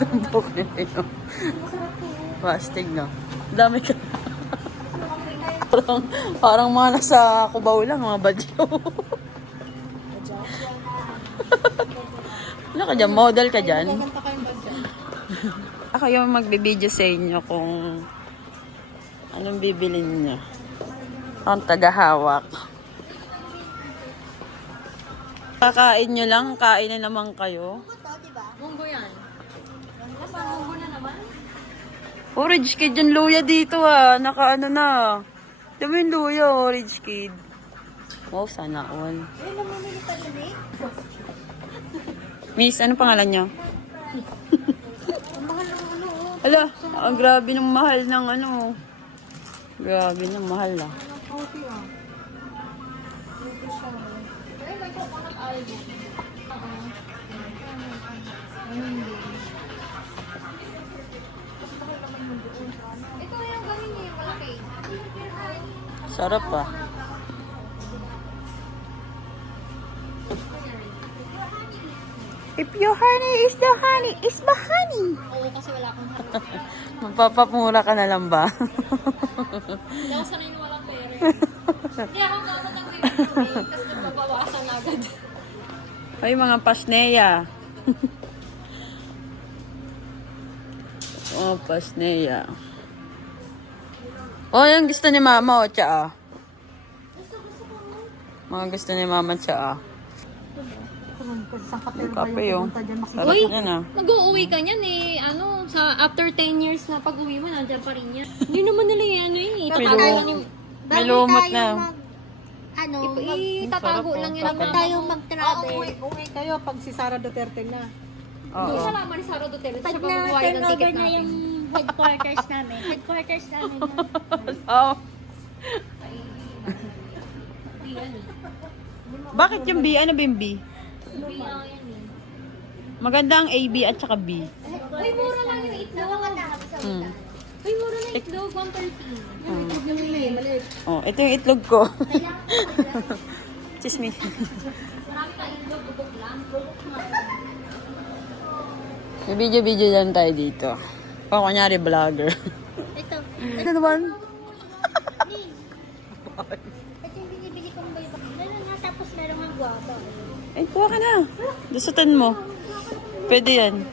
Tumbok nila. Plastic, no? Dami ka. parang mga nasa Cubao lang, mga badyo. Ano ka dyan? Model ka dyan? Ako yung magbibideo sa inyo kung anong bibilin nyo. Ang tagahawak. Kakain nyo lang, kain na naman kayo. Munggo yan. Nasa munggo na naman. Orange Kid yung luya dito ah. Naka ano na. Dami yung luya, Orange Kid. Wow, sana all. Miss, ano pangalan nyo? Ala, ang grabe ng mahal ng ano. Grabe ng mahal ah. Ito yung gawin niya yung malaki. Sarap ah. If your honey is the honey, is the honey. Oo, kasi wala akong honey. Magpapamura ka na lang ba? Hindi ako sanay na walang pera. Hindi ako kaunod ng review eh. Kasi nagbabawasan agad. Ay, mga pasneya. Oh, pasneya. Oh, yung gusto ni mama, oh, tsa ah. Mga gusto ni mama, tsa ah. Yung kape yung. Sarap Uy, yan ah. mag-uuwi ka niyan eh. Ano, sa after 10 years na pag-uwi mo, nandiyan pa rin yan. Hindi naman nila yan eh. Itatago lang yung... May lumot na. Itatago lang yan. Bago tayo mag-travel. Uwi kayo pag si Sara Duterte na. Hindi Oo. siya naman ni Sara Duterte. Pag Siya pag-buhay ng na-turnover ticket na natin. yung headquarters namin. Headquarters namin na. Oh. Bakit yung B? Ano ba yung B? Maganda ang A, B at saka B. Uy, mura lang yung itlog. Hmm. Uy, mura lang yung itlog. 130. Yung itlog yung maliit. Oh, ito yung itlog ko. Chismis. Marami ka itlog, bubok lang. May video-video lang tayo dito. O, kunyari vlogger. Ito. Ito naman. Ito yung binibili kong bayabak. Meron nga tapos meron nga guwaba. Ay, kuha ka na. Dusutan mo. Pwede yan.